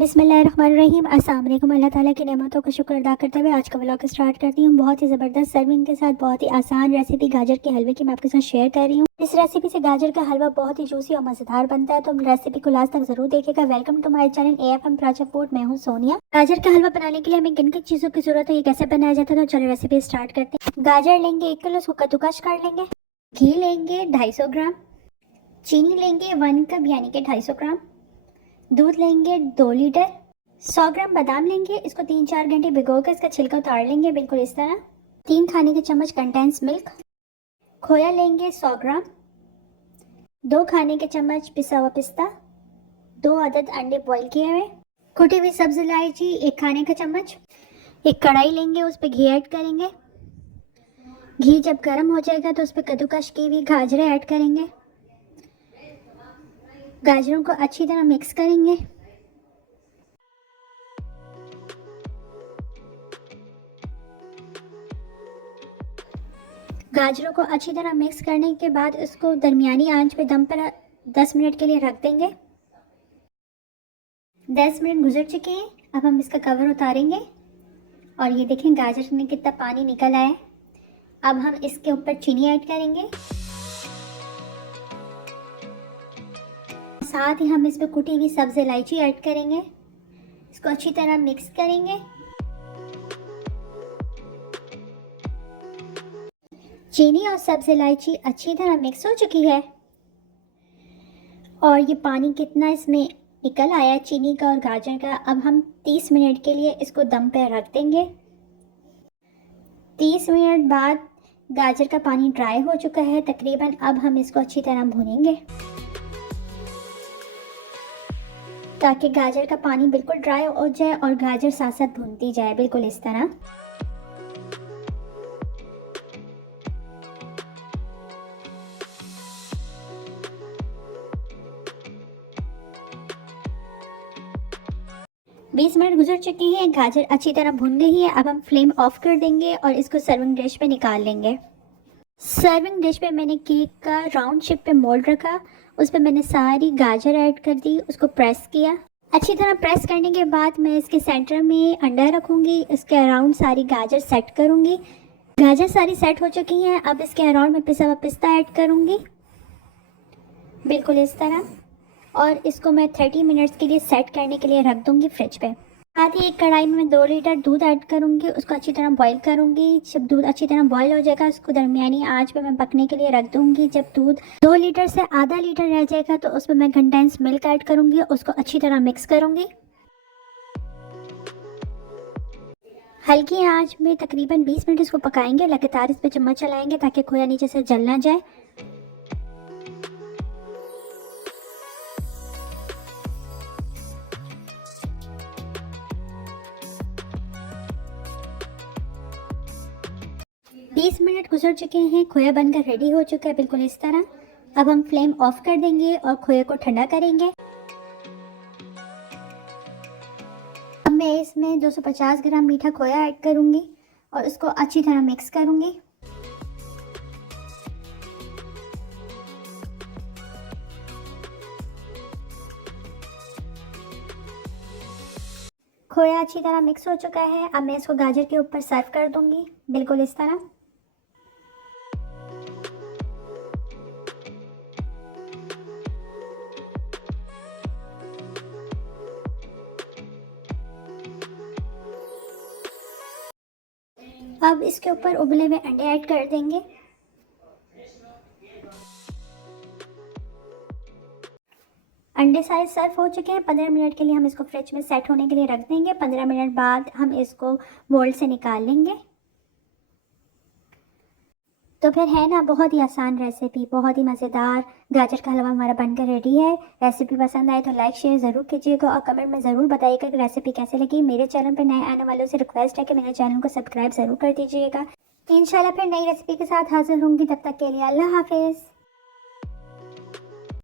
बिस्मिल्लाहिर्रहमानिर्रहीम। अस्सलाम वालेकुम। अल्लाह ताला की नेमतों का शुक्र अदा करते हुए आज का व्लॉग स्टार्ट करती हूँ। बहुत ही ज़बरदस्त सर्विंग के साथ बहुत ही आसान रेसिपी गाजर के हलवे की मैं आपके साथ शेयर कर रही हूँ। इस रेसिपी से गाजर का हलवा बहुत ही जूसी और मज़ेदार बनता है, तो रेसिपी को लास्ट तक जरूर देखिएगा। Welcome to my channel AFM प्राचा फूड। मैं हूँ सोनिया। गाजर का हलवा बनाने के लिए हमें किन किन चीज़ों की जरूरत है, ये कैसे बनाया जाता है, तो चलो रेसिपी स्टार्ट करते हैं। गाजर लेंगे 1 किलो, उसको कद्दूकस कर लेंगे। घी लेंगे 250 ग्राम। चीनी लेंगे 1 कप यानी कि 250 ग्राम। दूध लेंगे 2 लीटर। 100 ग्राम बादाम लेंगे, इसको 3-4 घंटे भिगोकर इसका छिलका उतार लेंगे, बिल्कुल इस तरह। 3 खाने के चम्मच कंडेंस मिल्क। खोया लेंगे 100 ग्राम। 2 खाने के चम्मच पिसा हुआ पिस्ता। 2 अदद अंडे बॉईल किए हुए। कुटी हुई सब्ज इलायची 1 खाने का चम्मच। एक कढ़ाई लेंगे, उस पर घी ऐड करेंगे। घी जब गर्म हो जाएगा तो उस पर कद्दूकस की हुई गाजरें ऐड करेंगे। गाजरों को अच्छी तरह मिक्स करेंगे। गाजरों को अच्छी तरह मिक्स करने के बाद इसको दरमियानी आंच पे दम पर 10 मिनट के लिए रख देंगे। 10 मिनट गुजर चुके हैं, अब हम इसका कवर उतारेंगे और ये देखें गाजर में कितना पानी निकल आया है। अब हम इसके ऊपर चीनी ऐड करेंगे, साथ ही हम इसमें कुटी हुई सब्ज इलायची ऐड करेंगे। इसको अच्छी तरह मिक्स करेंगे। चीनी और सब्ज इलायची अच्छी तरह मिक्स हो चुकी है और ये पानी कितना इसमें निकल आया चीनी का और गाजर का। अब हम 30 मिनट के लिए इसको दम पर रख देंगे। 30 मिनट बाद गाजर का पानी ड्राई हो चुका है तकरीबन। अब हम इसको अच्छी तरह भूनेंगे ताकि गाजर का पानी बिल्कुल ड्राई हो जाए और गाजर साथ साथ भूनती जाए, बिल्कुल इस तरह। बीस मिनट गुजर चुके हैं, गाजर अच्छी तरह भुन गई है। अब हम फ्लेम ऑफ कर देंगे और इसको सर्विंग डिश पे निकाल लेंगे। सर्विंग डिश पे मैंने केक का राउंड शेप पे मोल्ड रखा, उस पर मैंने सारी गाजर ऐड कर दी, उसको प्रेस किया। अच्छी तरह प्रेस करने के बाद मैं इसके सेंटर में अंडा रखूँगी, इसके अराउंड सारी गाजर सेट करूँगी। गाजर सारी सेट हो चुकी हैं, अब इसके अराउंड में पिसा हुआ पिस्ता ऐड करूँगी, बिल्कुल इस तरह। और इसको मैं 30 मिनट्स के लिए सेट करने के लिए रख दूँगी फ्रिज पे। साथ ही एक कढ़ाई में मैं 2 लीटर दूध ऐड करूँगी, उसको अच्छी तरह बॉईल करूँगी। जब दूध अच्छी तरह बॉईल हो जाएगा उसको दरमियानी आंच पे मैं पकने के लिए रख दूँगी। जब दूध 2 लीटर से आधा लीटर रह जाएगा तो उसमें मैं कंडेंस मिल्क ऐड करूँगी, उसको अच्छी तरह मिक्स करूँगी। हल्की आंच में तकरीबन 20 मिनट इसको पकाएंगे, लगातार इस पर चम्मच चलाएंगे ताकि खोया नीचे से जल ना जाए। बीस मिनट गुजर चुके हैं, खोया बनकर रेडी हो चुका है, बिल्कुल इस तरह। अब हम फ्लेम ऑफ कर देंगे और खोए को ठंडा करेंगे। अब मैं इसमें 250 ग्राम मीठा खोया ऐड करूंगी और इसको अच्छी तरह मिक्स करूंगी। खोया अच्छी तरह मिक्स हो चुका है, अब मैं इसको गाजर के ऊपर सर्व कर दूंगी, बिल्कुल इस तरह। अब इसके ऊपर उबले हुए अंडे ऐड कर देंगे। अंडे सारे सर्व हो चुके हैं। 15 मिनट के लिए हम इसको फ्रिज में सेट होने के लिए रख देंगे। 15 मिनट बाद हम इसको मोल्ड से निकाल लेंगे। तो फिर है ना, बहुत ही आसान रेसिपी, बहुत ही मज़ेदार गाजर का हलवा हमारा बनकर रेडी है। रेसिपी पसंद आए तो लाइक शेयर ज़रूर कीजिएगा और कमेंट में ज़रूर बताइएगा कि रेसिपी कैसे लगी। मेरे चैनल पर नए आने वालों से रिक्वेस्ट है कि मेरे चैनल को सब्सक्राइब ज़रूर कर दीजिएगा। इंशाल्लाह फिर नई रेसिपी के साथ हाजिर होंगी, तब तक के लिए अल्लाह हाफिज़।